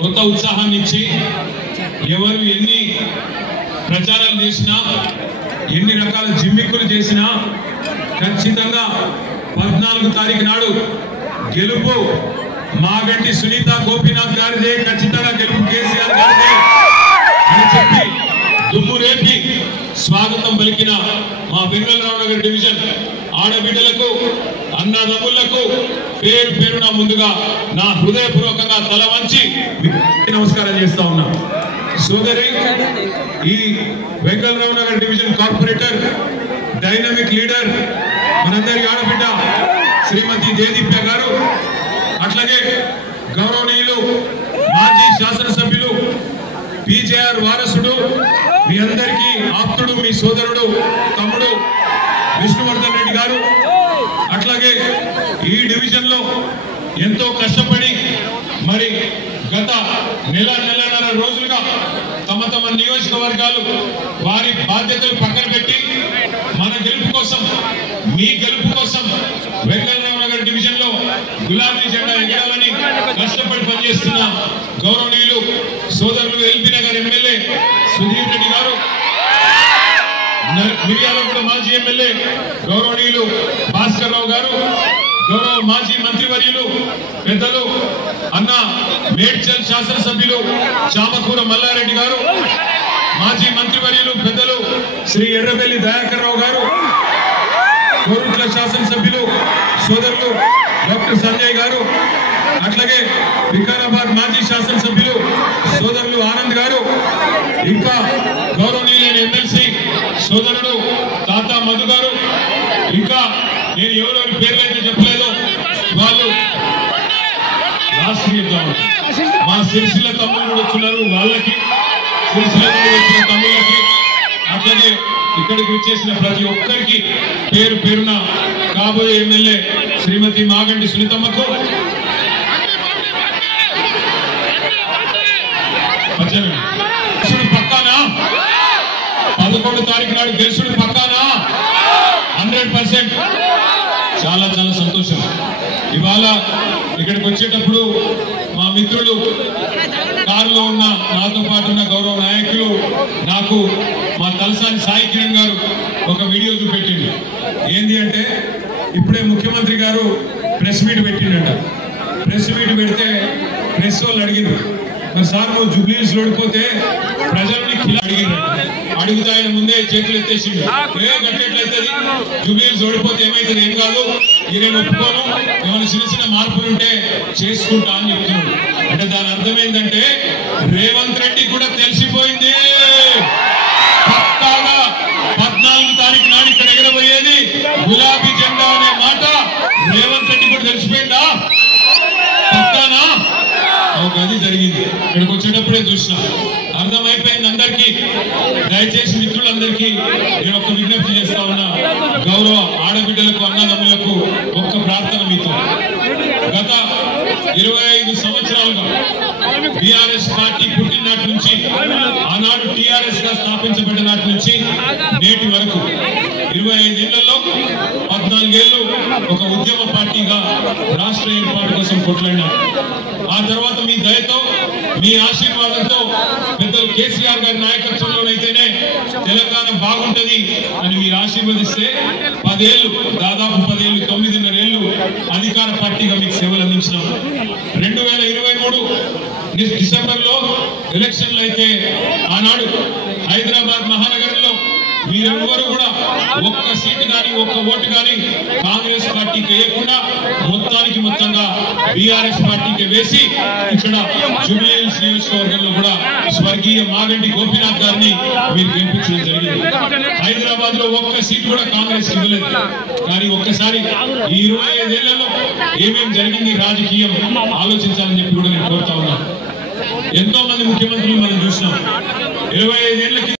కొత్త ఉత్సాహాన్ని ఇచ్చి ఎవరు ఎన్ని ప్రచారాలు చేసినా ఎన్ని రకాల జిమ్మిక్కులు చేసినా ఖచ్చితంగా 14 తారీఖు నాడు గెలుపు మాగంటి సునీత గోపీనాథ్ గారిదే, ఖచ్చితంగా గెలుపు కేసీఆర్ గారిదే అని చెప్పి దుమ్ము రేపి స్వాగతం పలికిన మా వెంగళరావు నగర్ డివిజన్ ఆడబిడ్డలకు అన్నదమ్ములకు పేరు పేరున ముందుగా నా హృదయపూర్వకంగా తల వంచి నమస్కారం చేస్తా ఉన్నా. సోదరి, ఈ Vengalrao Nagar division corporator dynamic leader మనందరి ఆడబిడ్డ శ్రీమతి జయదీప్య గారు, అట్లాగే గౌరవనీయులు మాజీ శాసనసభ్యులు పీజేఆర్ వారసుడు, మీ అందరికీ ఆప్తుడు, మీ సోదరుడు తమ్ముడు విష్ణువర్ధన్ రెడ్డి గారు, అట్లాగే ఈ డివిజన్ లో ఎంతో కష్టపడి మరి గత నెలన్నర రోజులుగా తమ తమ నియోజకవర్గాలు వారి బాధ్యతలు పక్కన పెట్టి మన గెలుపు కోసం, మీ గెలుపు కోసం వెంగళరావు నగర్ డివిజన్ లో గులాబీ జెండా ఎగరాలని కష్టపడి పనిచేస్తున్న గౌరవనీయులు సోదరులు ఎల్బీ నగర్ ఎమ్మెల్యే సుధీర్ రెడ్డి గారు, మిర్యాలగూడ మాజీ ఎమ్మెల్యే గౌరవనీయులు భాస్కర్ రావు గారు, గౌరవ మాజీ మంత్రివర్యులు పెద్దలు అన్న మేడ్చల్ శాసనసభ్యులు చామకూర మల్లారెడ్డి గారు, మాజీ మంత్రివర్యులు పెద్దలు శ్రీ ఎర్రబెల్లి దయాకర్ రావు గారు, కోరుట్ల శాసనసభ్యులు సోదరులు డాక్టర్ సంజయ్ గారు, అట్లాగే వికారాబాద్ మాజీ శాసనసభ్యులు సోదరులు ఆనంద్ గారు, ఇంకా గౌరవనీయులైన ఎమ్మెల్సీ సోదరుడు తాత మధు గారు, ఇంకా నేను ఎవరెవరి పేర్లు అయితే చెప్పలేదో వాళ్ళు రాష్ట్రీయ మా సిరిసిల్ల తమ్ముళ్ళు కూడా వచ్చున్నారు, వాళ్ళకి సిరిసిల్ల వచ్చిన తమ్ముళ్ళకి, అట్లాగే ఇక్కడికి వచ్చేసిన ప్రతి ఒక్కరికి పేరు పేరున కాబోయే ఎమ్మెల్యే శ్రీమతి మాగంటి సునీతమ్మకు పక్కానా 11 తారీఖు నాడు గెలుసుడు పక్కానా 100%. చాలా చాలా సంతోషం. ఇవాళ ఇక్కడికి వచ్చేటప్పుడు మా మిత్రులు కారులో ఉన్న నాతో పాటు ఉన్న గౌరవ నాయకులు నాకు మా తలసాని సాయి కిరణ్ గారు ఒక వీడియో చూపెట్టిండు. ఏంది అంటే, ఇప్పుడే ముఖ్యమంత్రి గారు ప్రెస్ మీట్ పెట్టిండంట. ప్రెస్ మీట్ పెడితే ప్రెస్ వాళ్ళు అడిగింది, మరి సార్ నువ్వు జూబ్లీహిల్స్ ఓడిపోతే ప్రజల్ని అడుగుతా ఆయన ముందే చేతులు ఎత్తేసిండు. గట్టెట్లయితే జూబ్లీహిల్స్ ఓడిపోతే ఏమైతుంది, ఏం కాదు, ఇక నేను ఒప్పుకోను, ఏమైనా చిన్న చిన్న మార్పులు ఉంటే చేసుకుంటా అని చెప్తున్నాడు. అంటే దాని అర్థం ఏంటంటే రేవంత్ రెడ్డి కూడా తెలిసిపోయింది, పక్కాగా 14 తారీఖు నాడు ఇక్కడ ఎగరబోయేది గులాబీ జెండా అనే మాట రేవంత్ రెడ్డి కూడా తెలిసిపోయిందా? పక్కానా? ఒక అది జరిగింది. ఇక్కడికి వచ్చేటప్పుడే చూసిన, అర్థమైపోయింది అందరికీ. దయచేసి మిత్రులందరికీ నేను ఒక విజ్ఞప్తి చేస్తా ఉన్నా, గౌరవ ఆడబిడ్డలకు అన్నదమ్ములకు ఒక్క ప్రార్థన మీతో. గత 25 సంవత్సరాలుగా టిఆర్ఎస్ పార్టీ పుట్టిన నాటి నుంచి, ఆనాడు టిఆర్ఎస్ గా స్థాపించబడ్డ నాటి నుంచి నేటి వరకు 25 ఏళ్లలో 14 ఏళ్లు ఒక ఉద్యమ పార్టీగా రాష్ట్ర ఏర్పాటు కోసం కొట్లాడినారు. ఆ తర్వాత మీ దయతో, మీ ఆశీర్వాదంతో, పెద్దలు కేసీఆర్ గారి నాయకత్వంలోనైతేనే తెలంగాణ బాగుంటది అని మీరు ఆశీర్వదిస్తే 10 ఏళ్లు, దాదాపు 10 ఏళ్లు, 9.5 ఏళ్లు అధికార పార్టీగా మీకు సేవలు అందించినాం. 2023 డిసెంబర్లో ఎలక్షన్లు అయితే ఆనాడు హైదరాబాద్ మహానగరంలో మీరెవ్వరూ కూడా ఒక్క సీటు కానీ ఒక్క ఓటు కానీ కాంగ్రెస్ పార్టీకి వేయకుండా మొత్తంగా బీఆర్ఎస్ పార్టీకి వేసి ఇక్కడ జూబ్లీహిల్స్ నియోజకవర్గంలో కూడా స్వర్గీయ మాగంటి గోపీనాథ్ గారిని మీరు గెలిపించడం జరిగింది. హైదరాబాద్ లో ఒక్క సీటు కూడా కాంగ్రెస్ ఇవ్వలేదు. కానీ ఒక్కసారి ఈ 25 ఏళ్లలో ఏమేమి జరిగింది రాజకీయం ఆలోచించాలని చెప్పి కూడా నేను కోరుతా ఉన్నాను. ఎంతో మంది ముఖ్యమంత్రులు మనం చూసినాం. 25 ఏళ్లకి